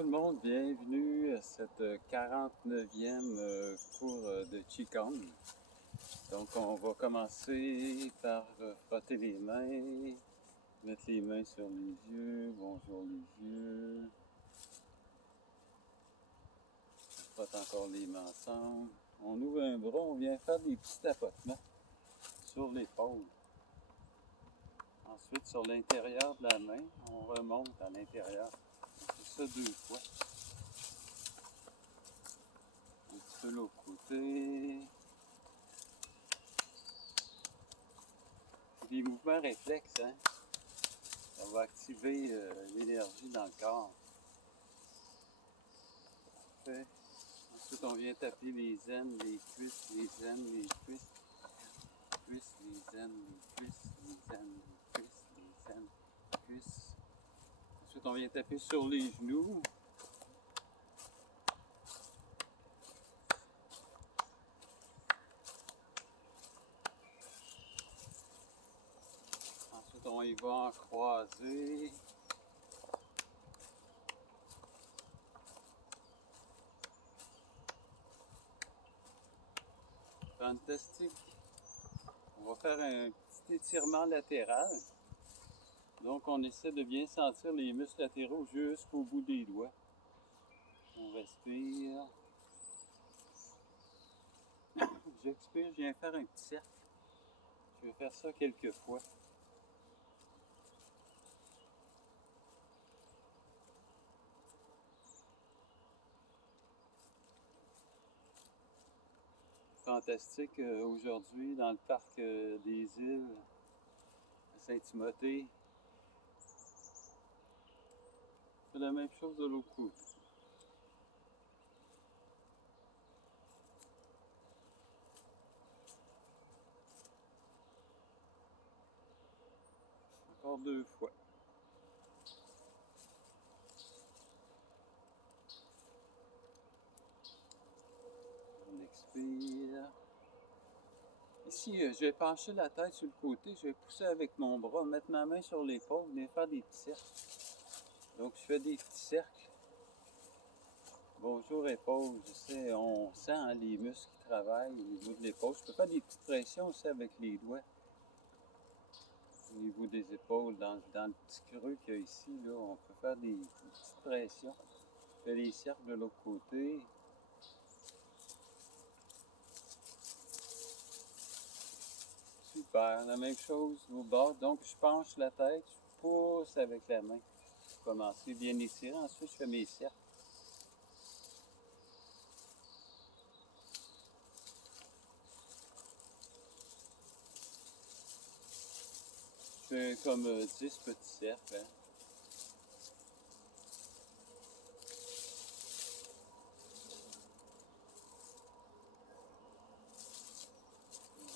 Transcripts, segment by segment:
tout le monde, bienvenue à cette 49e cours de Qigong. Donc on va commencer par frotter les mains, mettre les mains sur les yeux, bonjour les yeux. On frotte encore les mains ensemble. On ouvre un bras, on vient faire des petits tapotements sur l'épaule. Ensuite sur l'intérieur de la main, on remonte à l'intérieur. On fait ça 2 fois. Un petit peu l'autre côté. C'est des mouvements réflexes, hein? Ça va activer l'énergie dans le corps. Parfait. Ensuite, on vient taper les aines, les cuisses, les aines, les cuisses. Cuisses, les aines, les cuisses, les aines, les cuisses, les aines, les cuisses. Ensuite, on vient taper sur les genoux. Ensuite, on y va en croisé. Fantastique. On va faire un petit étirement latéral. Donc, on essaie de bien sentir les muscles latéraux jusqu'au bout des doigts. On respire. J'expire, je viens faire un petit cercle. Je vais faire ça quelques fois. Fantastique aujourd'hui dans le parc des îles à Saint-Timothée. On fait la même chose de l'autre côté. Encore 2 fois. On expire. Ici, je vais pencher la tête sur le côté, je vais pousser avec mon bras, mettre ma main sur l'épaule, venir faire des petits cercles. Donc, je fais des petits cercles. Bonjour épaule, je sais, on sent hein, les muscles qui travaillent au niveau de l'épaule. Je peux faire des petites pressions aussi avec les doigts. Au niveau des épaules, dans le petit creux qu'il y a ici, là, on peut faire des petites pressions. Je fais les cercles de l'autre côté. Super, la même chose au bas. Donc, je penche la tête, je pousse avec la main. Pour commencer bien étiré, ensuite je fais mes cercles. Je fais comme 10 petits cercles. Hein.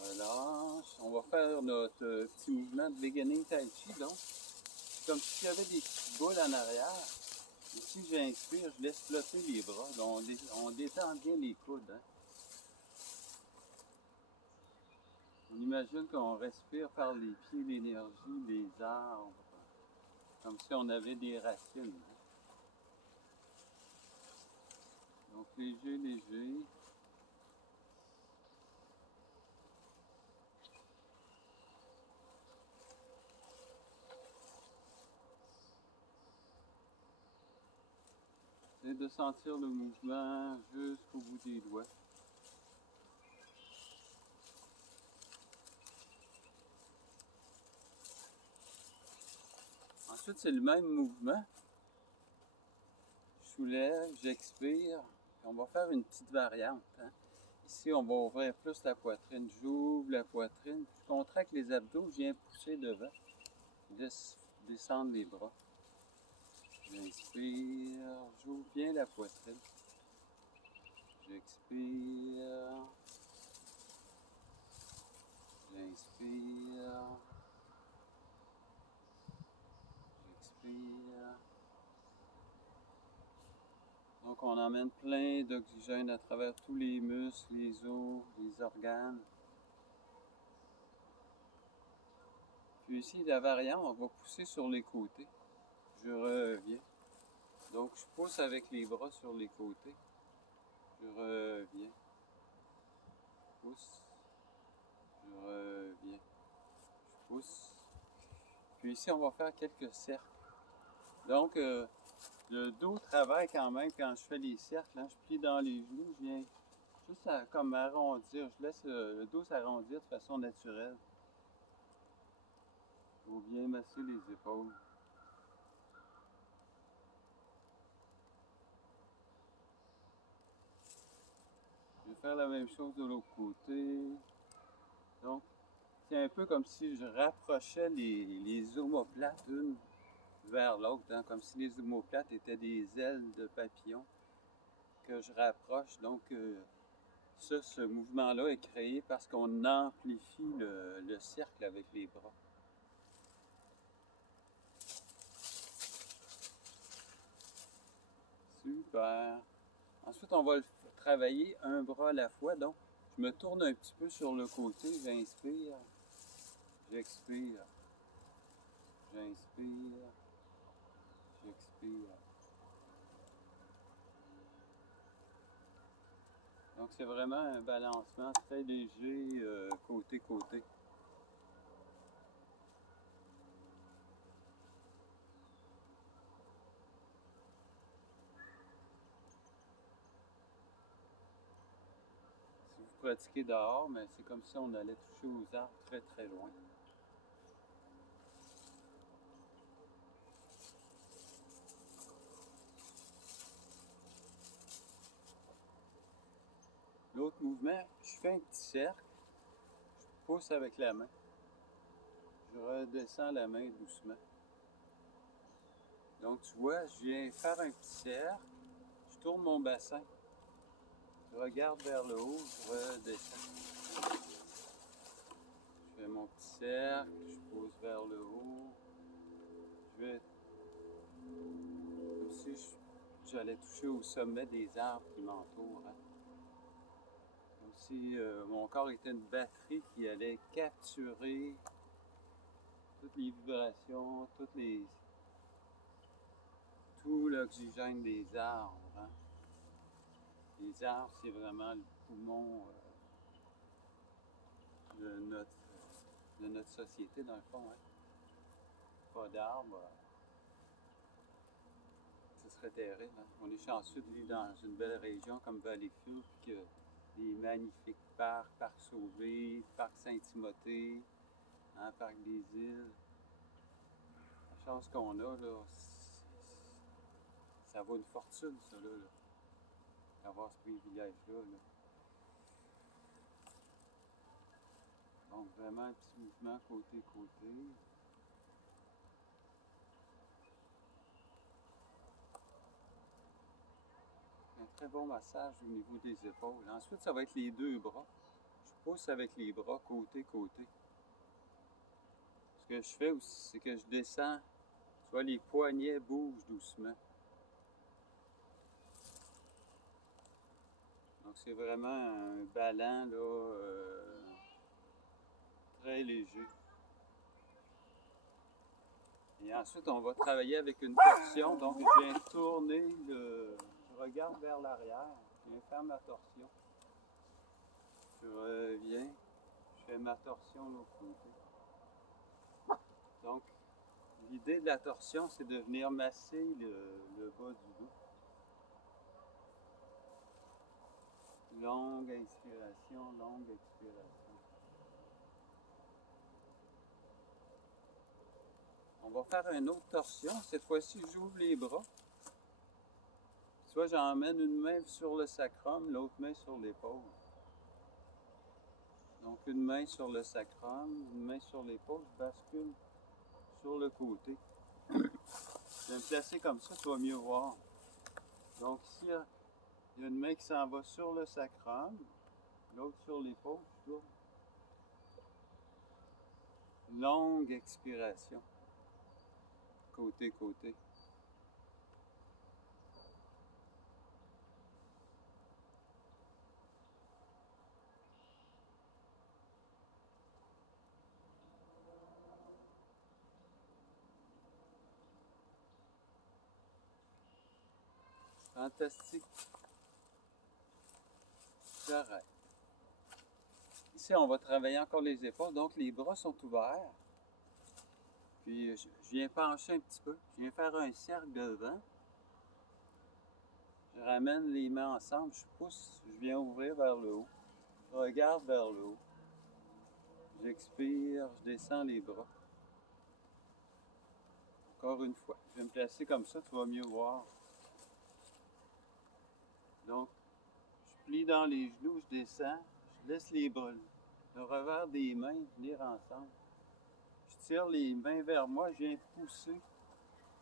Relâche. On va faire notre petit mouvement de beginning tai chi. Donc, comme s'il y avait des petites boules en arrière. Ici, j'inspire, je laisse flotter les bras. Donc, on détend bien les coudes. Hein. On imagine qu'on respire par les pieds l'énergie, les arbres. Comme si on avait des racines. Hein. Donc, léger, léger. Et de sentir le mouvement jusqu'au bout des doigts. Ensuite, c'est le même mouvement. Je soulève, j'expire, puis on va faire une petite variante. Hein. Ici, on va ouvrir plus la poitrine. J'ouvre la poitrine, je contracte les abdos, je viens pousser devant. Je laisse descendre les bras. J'inspire, j'ouvre bien la poitrine. J'expire. J'inspire. J'expire. Donc, on emmène plein d'oxygène à travers tous les muscles, les os, les organes. Puis ici, la variante, on va pousser sur les côtés. Je reviens. Donc, je pousse avec les bras sur les côtés. Je reviens. Je pousse. Je reviens. Je pousse. Puis ici, on va faire quelques cercles. Donc, le dos travaille quand même quand je fais les cercles. Hein. Je plie dans les genoux. Je viens juste à, comme arrondir. Je laisse le dos s'arrondir de façon naturelle. Il faut bien masser les épaules. Je vais faire la même chose de l'autre côté. Donc, c'est un peu comme si je rapprochais les omoplates une vers l'autre, hein, comme si les omoplates étaient des ailes de papillon que je rapproche. Donc, ce mouvement-là est créé parce qu'on amplifie le cercle avec les bras. Super. Ensuite, on va travailler un bras à la fois. Donc, je me tourne un petit peu sur le côté, j'inspire, j'expire, j'inspire, j'expire. Donc, c'est vraiment un balancement très léger côté-côté. Si vous pratiquez dehors, mais c'est comme si on allait toucher aux arbres très très loin. L'autre mouvement, je fais un petit cercle, je pousse avec la main, je redescends la main doucement. Donc tu vois, je viens faire un petit cercle, je tourne mon bassin, je regarde vers le haut, je redescends. Je fais mon petit cercle, je pousse vers le haut, je vais comme si j'allais toucher au sommet des arbres qui m'entourent. Hein. Comme si mon corps était une batterie qui allait capturer toutes les vibrations, tout l'oxygène des arbres. Hein. Les arbres, c'est vraiment le poumon de notre société, dans le fond. Hein. Pas d'arbres, ce serait terrible. Hein. On est chanceux de vivre dans une belle région comme Valleyfield, puis que des magnifiques parcs, Parc Sauvé, Parc Saint-Timothée, hein, Parc des Îles. La chance qu'on a, là, ça vaut une fortune, ça, là, d'avoir ce privilège-là. Là. Donc, vraiment un petit mouvement côté-côté. Un très bon massage au niveau des épaules. Ensuite, ça va être les deux bras. Je pousse avec les bras côté-côté. Ce que je fais aussi, c'est que je descends. Tu vois, les poignets bougent doucement. Donc, c'est vraiment un ballon là, très léger. Et ensuite, on va travailler avec une torsion. Donc, je viens tourner, je regarde vers l'arrière. Je viens faire ma torsion. Je reviens. Je fais ma torsion de l'autre côté. Donc, l'idée de la torsion, c'est de venir masser le bas du dos. Longue inspiration, longue expiration. On va faire une autre torsion. Cette fois-ci, j'ouvre les bras. Tu vois, j'emmène une main sur le sacrum, l'autre main sur l'épaule. Donc, une main sur le sacrum, une main sur l'épaule, je bascule sur le côté. Je vais me placer comme ça, tu vas mieux voir. Donc, ici, il y a une main qui s'en va sur le sacrum, l'autre sur l'épaule, je tourne. Longue expiration. Côté-côté. Fantastique. J'arrête. Ici, on va travailler encore les épaules. Donc, les bras sont ouverts. Puis, je viens pencher un petit peu. Je viens faire un cercle devant. Je ramène les mains ensemble. Je pousse. Je viens ouvrir vers le haut. Je regarde vers le haut. J'expire. Je descends les bras. Encore une fois. Je vais me placer comme ça. Tu vas mieux voir. Donc, je plie dans les genoux. Je descends. Je laisse les bras. Le revers des mains venir ensemble. Je tire les mains vers moi, je viens pousser.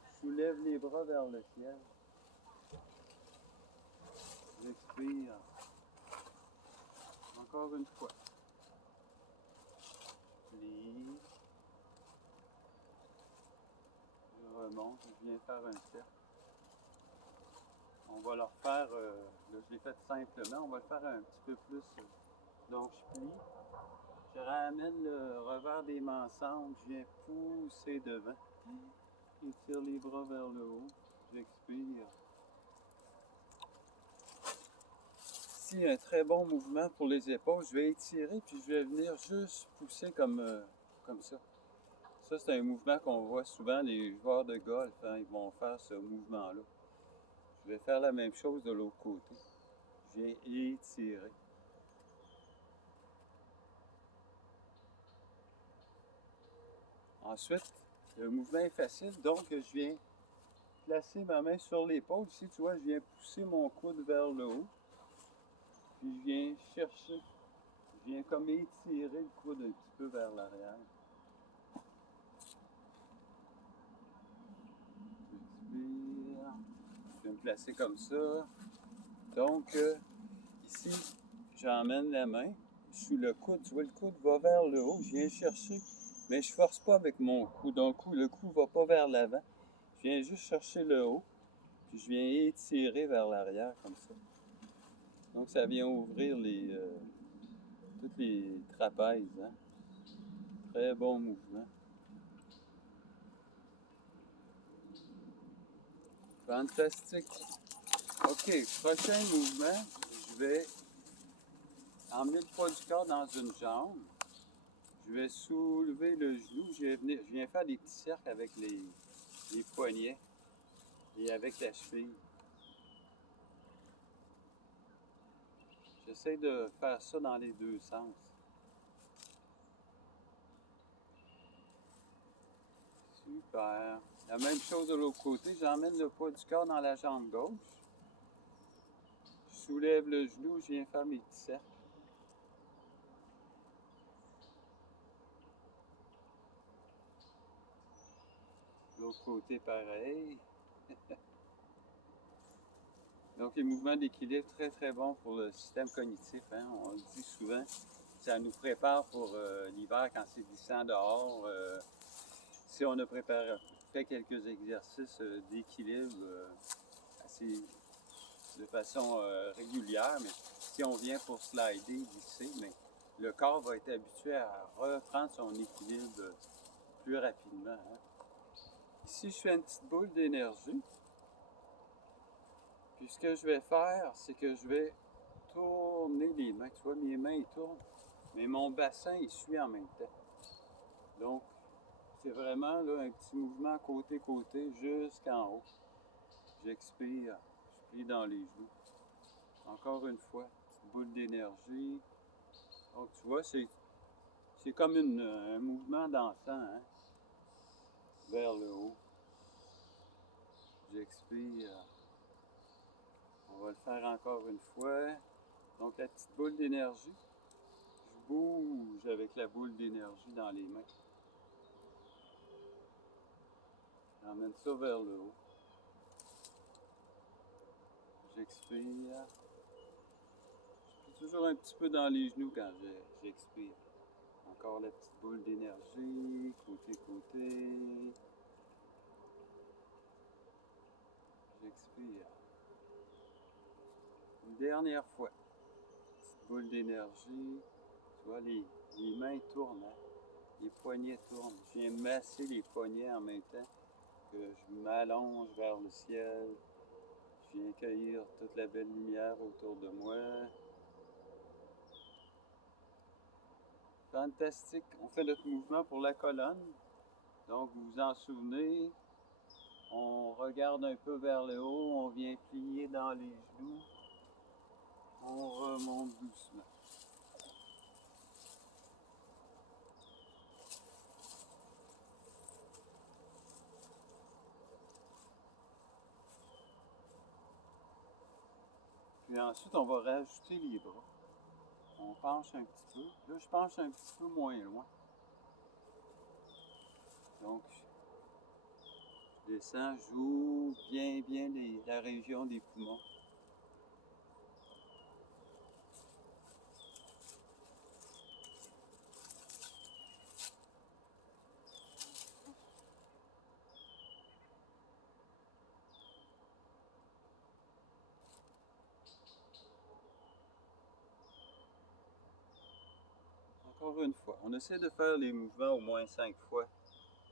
Je soulève les bras vers le ciel. J'expire. Encore une fois. Je plie. Je remonte, je viens faire un cercle. On va le refaire, là je l'ai fait simplement, on va le faire un petit peu plus. Donc je plie. Je ramène le revers des mains ensemble, je viens pousser devant. Je tire les bras vers le haut. J'expire. Ici, un très bon mouvement pour les épaules. Je vais étirer puis je vais venir juste pousser comme ça. Ça, c'est un mouvement qu'on voit souvent les joueurs de golf. Hein, ils vont faire ce mouvement-là. Je vais faire la même chose de l'autre côté. Je viens étirer. Ensuite, le mouvement est facile, donc je viens placer ma main sur l'épaule. Ici, tu vois, je viens pousser mon coude vers le haut. Puis je viens chercher. Je viens comme étirer le coude un petit peu vers l'arrière. J'expire. Je vais me placer comme ça. Donc, ici, j'emmène la main sous le coude. Tu vois, le coude va vers le haut. Je viens chercher, mais je ne force pas avec mon cou. Donc, le cou ne va pas vers l'avant. Je viens juste chercher le haut. Puis je viens étirer vers l'arrière comme ça. Donc, ça vient ouvrir tous les trapèzes. Hein? Très bon mouvement. Fantastique. OK, prochain mouvement, je vais emmener le poids du corps dans une jambe. Je vais soulever le genou. Je viens faire des petits cercles avec les poignets et avec la cheville. J'essaie de faire ça dans les deux sens. Super. La même chose de l'autre côté. J'emmène le poids du corps dans la jambe gauche. Je soulève le genou. Je viens faire mes petits cercles. L'autre côté, pareil. Donc, les mouvements d'équilibre, très, très bons pour le système cognitif. Hein? On le dit souvent. Ça nous prépare pour l'hiver quand c'est glissant dehors. Si on a fait quelques exercices d'équilibre de façon régulière, mais si on vient pour slider, glisser, mais le corps va être habitué à reprendre son équilibre plus rapidement. Hein? Ici, je fais une petite boule d'énergie. Puis ce que je vais faire, c'est que je vais tourner les mains. Tu vois, mes mains, ils tournent, mais mon bassin, il suit en même temps. Donc, c'est vraiment là, un petit mouvement côté-côté jusqu'en haut. J'expire, je plie dans les genoux. Encore une fois, petite boule d'énergie. Donc, tu vois, c'est comme un mouvement dansant, hein, vers le haut. J'expire. On va le faire encore une fois. Donc, la petite boule d'énergie. Je bouge avec la boule d'énergie dans les mains. J'emmène ça vers le haut. J'expire. Je plie toujours un petit peu dans les genoux quand j'expire. Encore la petite boule d'énergie, côté-côté. J'expire. Une dernière fois. Petite boule d'énergie. Tu vois, les mains tournent, hein? Les poignets tournent. Je viens masser les poignets en même temps que je m'allonge vers le ciel. Je viens cueillir toute la belle lumière autour de moi. Fantastique. On fait notre mouvement pour la colonne. Donc, vous vous en souvenez, on regarde un peu vers le haut, on vient plier dans les genoux, on remonte doucement. Puis ensuite, on va rajouter les bras. On penche un petit peu. Là, je penche un petit peu moins loin. Donc, je descends, j'ouvre bien la région des poumons. Encore une fois, on essaie de faire les mouvements au moins 5 fois,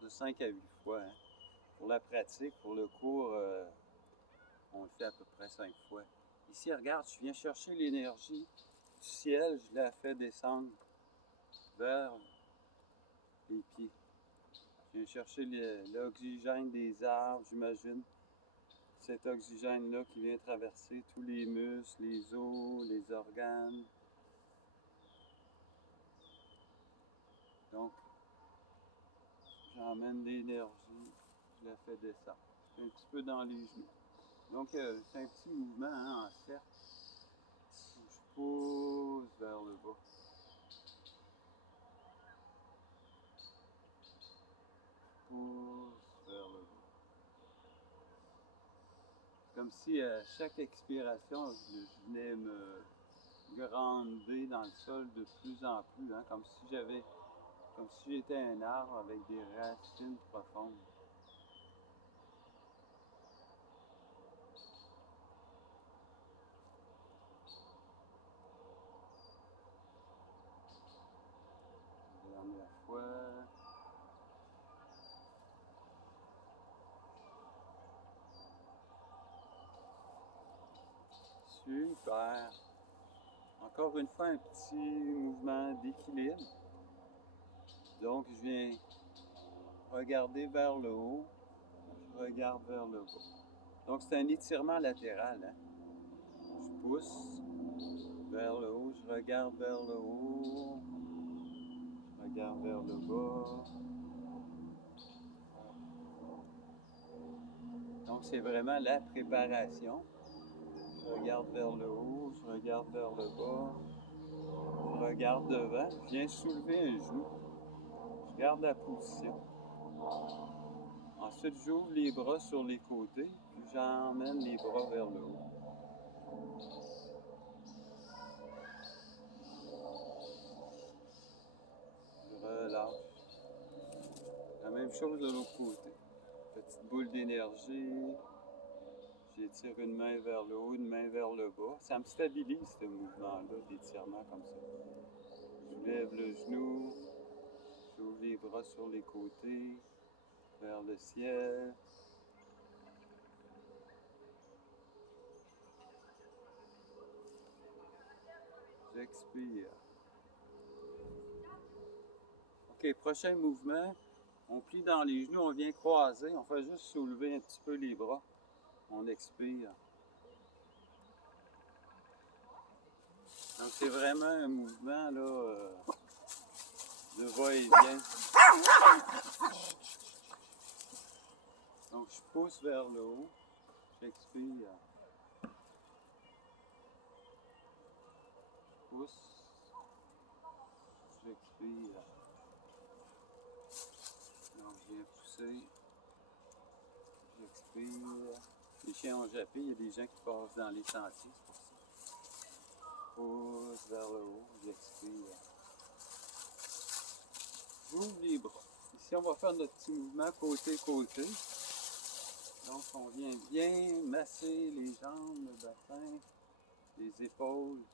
de 5 à 8 fois. Hein. Pour la pratique, pour le cours, on le fait à peu près 5 fois. Ici, regarde, je viens chercher l'énergie du ciel, je la fais descendre vers les pieds. Je viens chercher l'oxygène des arbres, j'imagine. Cet oxygène-là qui vient traverser tous les muscles, les os, les organes. Donc, j'emmène l'énergie, je la fais descendre. Un petit peu dans les genoux. Donc, c'est un petit mouvement hein, en cercle. Je pousse vers le bas. Pousse vers le bas. Comme si à chaque expiration, je venais me grander dans le sol de plus en plus, hein, comme si j'étais un arbre avec des racines profondes. Dernière fois. Super. Encore une fois, un petit mouvement d'équilibre. Donc, je viens regarder vers le haut. Je regarde vers le bas. Donc, c'est un étirement latéral. Hein? Je pousse vers le haut, je regarde vers le haut. Je regarde vers le bas. Donc, c'est vraiment la préparation. Je regarde vers le haut, je regarde vers le bas. Je regarde devant, je viens soulever un genou. Je garde la position. Ensuite, j'ouvre les bras sur les côtés, puis j'emmène les bras vers le haut. Je relâche. La même chose de l'autre côté. Petite boule d'énergie. J'étire une main vers le haut, une main vers le bas. Ça me stabilise ce mouvement-là d'étirement comme ça. Je soulève le genou. J'ouvre les bras sur les côtés, vers le ciel. J'expire. OK, prochain mouvement. On plie dans les genoux, on vient croiser. On fait juste soulever un petit peu les bras. On expire. Donc, c'est vraiment un mouvement là, de va-et-vient. Donc, je pousse vers le haut. J'expire. Je pousse. J'expire. Donc, je viens pousser. J'expire. Les chiens ont jappé. Il y a des gens qui passent dans les sentiers, c'est pour ça. Pousse vers le haut. J'expire. J'ouvre les bras. Ici, on va faire notre petit mouvement côté-côté. Donc, on vient bien masser les jambes, le bassin, les épaules.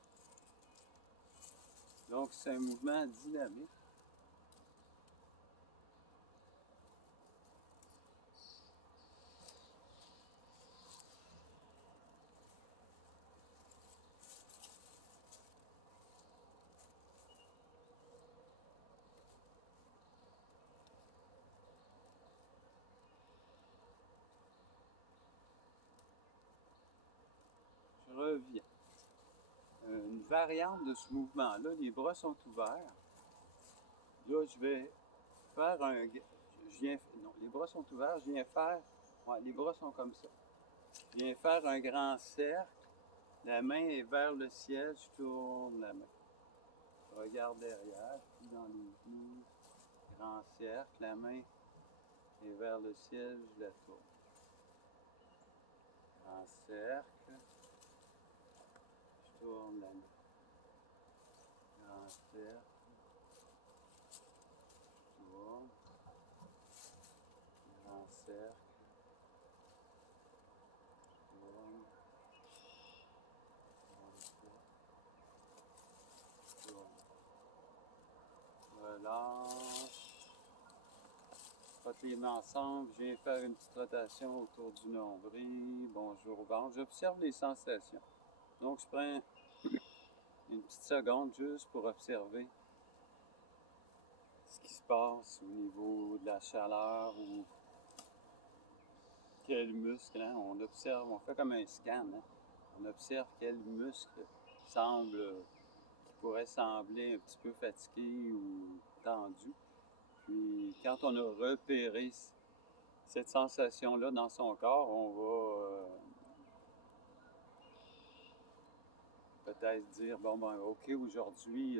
Donc, c'est un mouvement dynamique. revient. Une variante de ce mouvement-là, les bras sont ouverts. Là, je vais faire non, les bras sont ouverts, je viens faire, ouais, les bras sont comme ça. Je viens faire un grand cercle, la main est vers le ciel, je tourne la main. Je regarde derrière, puis dans les genoux, grand cercle, la main est vers le ciel, je la tourne. Grand cercle, je tourne la main. Grand cercle, je tourne. Grand cercle, je tourne. Grand cercle, je tourne. Relâche. Frotte les mains ensemble, je viens faire une petite rotation autour du nombril. Bonjour au ventre. J'observe les sensations. Donc, je prends une petite seconde juste pour observer ce qui se passe au niveau de la chaleur ou quel muscle. Hein? On observe, on fait comme un scan. Hein? On observe quel muscle qui pourrait sembler un petit peu fatigué ou tendu. Puis, quand on a repéré cette sensation-là dans son corps, on va peut-être dire, bon, ben, OK, aujourd'hui,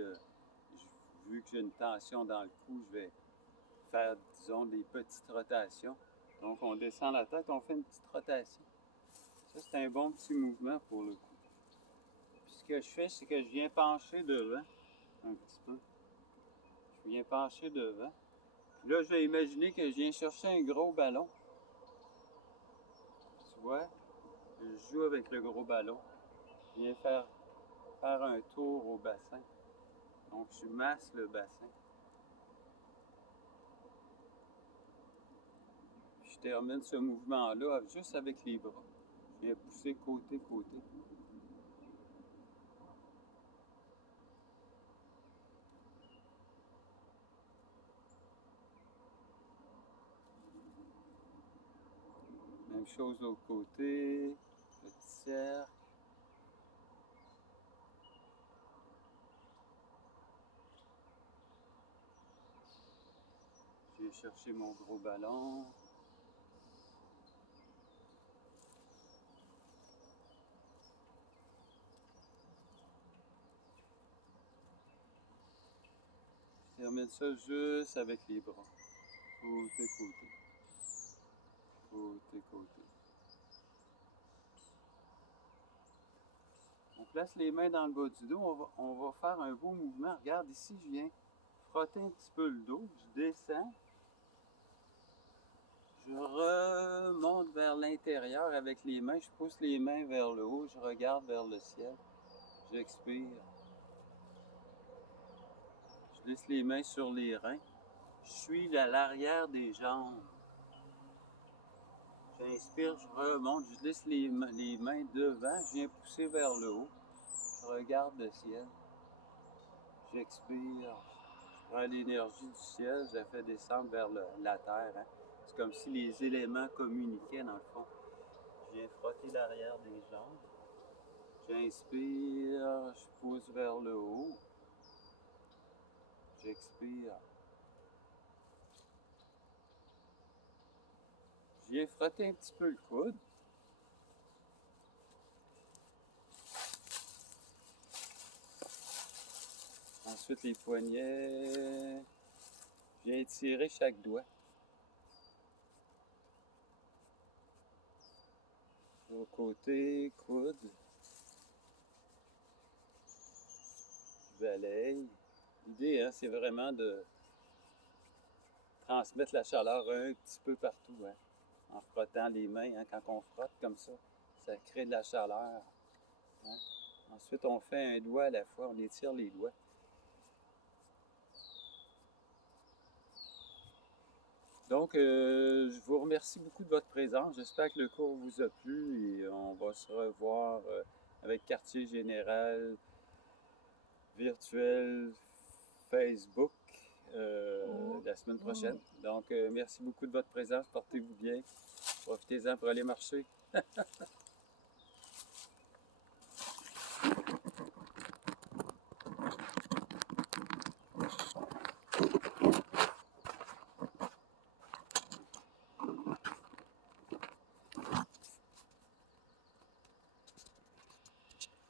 vu que j'ai une tension dans le cou, je vais faire, disons, des petites rotations. Donc, on descend la tête, on fait une petite rotation. Ça, c'est un bon petit mouvement pour le cou. Puis, ce que je fais, c'est que je viens pencher devant un petit peu. Je viens pencher devant. Puis là, je vais imaginer que je viens chercher un gros ballon. Tu vois? Je joue avec le gros ballon. Je viens faire un tour au bassin. Donc, je masse le bassin. Je termine ce mouvement-là juste avec les bras. Je viens pousser côté-côté. Même chose de l'autre côté. Petit cercle. Je viens chercher mon gros ballon. Je termine ça juste avec les bras. Côté-côté. Côté-côté. On place les mains dans le bas du dos. On va faire un beau mouvement. Regarde ici, je viens frotter un petit peu le dos. Je descends. Je remonte vers l'intérieur avec les mains. Je pousse les mains vers le haut. Je regarde vers le ciel. J'expire. Je laisse les mains sur les reins. Je suis à l'arrière des jambes. J'inspire, je remonte. Je laisse les mains devant. Je viens pousser vers le haut. Je regarde le ciel. J'expire. Je prends l'énergie du ciel. Je la fais descendre vers la terre. Hein. C'est comme si les éléments communiquaient dans le fond. Je viens frotter l'arrière des jambes. J'inspire, je pousse vers le haut. J'expire. Je viens frotter un petit peu le coude. Ensuite, les poignets. Je viens étirer chaque doigt. Au côté, coude. Je balaye. L'idée, hein, c'est vraiment de transmettre la chaleur un petit peu partout. Hein, en frottant les mains. Hein, quand on frotte comme ça crée de la chaleur. Hein. Ensuite, on fait un doigt à la fois. On étire les doigts. Donc, je vous remercie beaucoup de votre présence. J'espère que le cours vous a plu et on va se revoir avec Quartier Général virtuel Facebook la semaine prochaine. Donc, merci beaucoup de votre présence. Portez-vous bien. Profitez-en pour aller marcher.